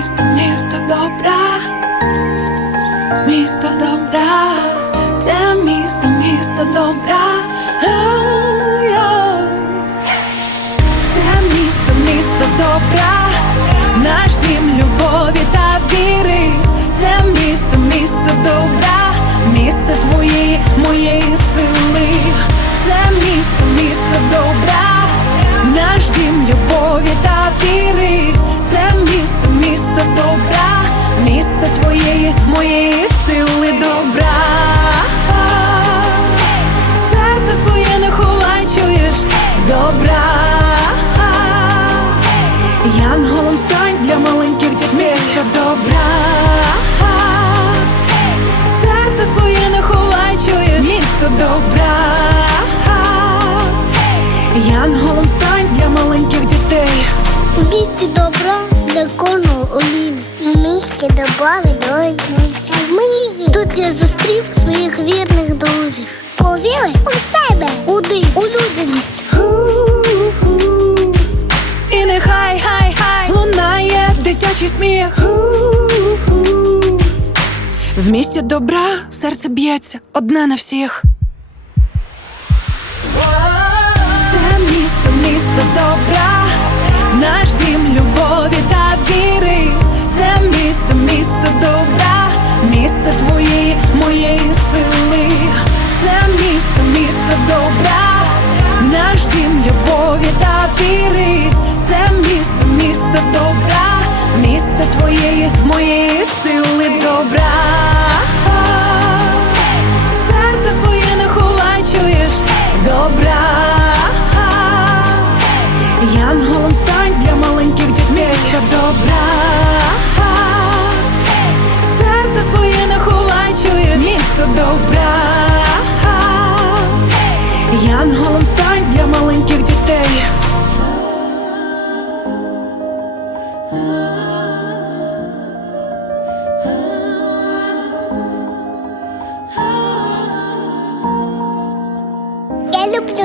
місто, місто добра, місто добра, це місто, місто добра. Це місто, місто добра, наш дім любові та віри. Це місто, місто добра, місце твоєї, для маленьких дітей місто добра. Серце своє не ховай, чуєш місто добра. Янголом стань для маленьких дітей. Місті добра для кожного олім. Місті добра відроджується мрії. Тут я зустрів своїх вірних друзів. Повіри у себе, у у людяність. Дитячий сміх. Ху-ху. В місті добра серце б'ється одне на всіх.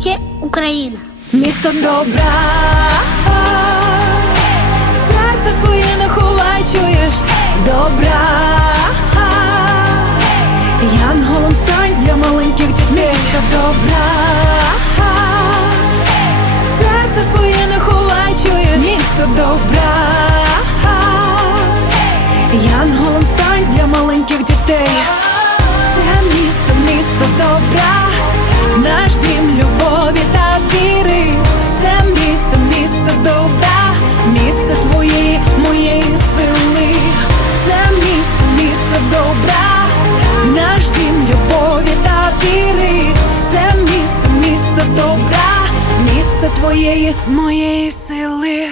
Є Україна. Місто добра, серце своє не ховай, чуєш добра. Янголом стань для маленьких дітей місто добра. Серце своє твоєї, моєї сили.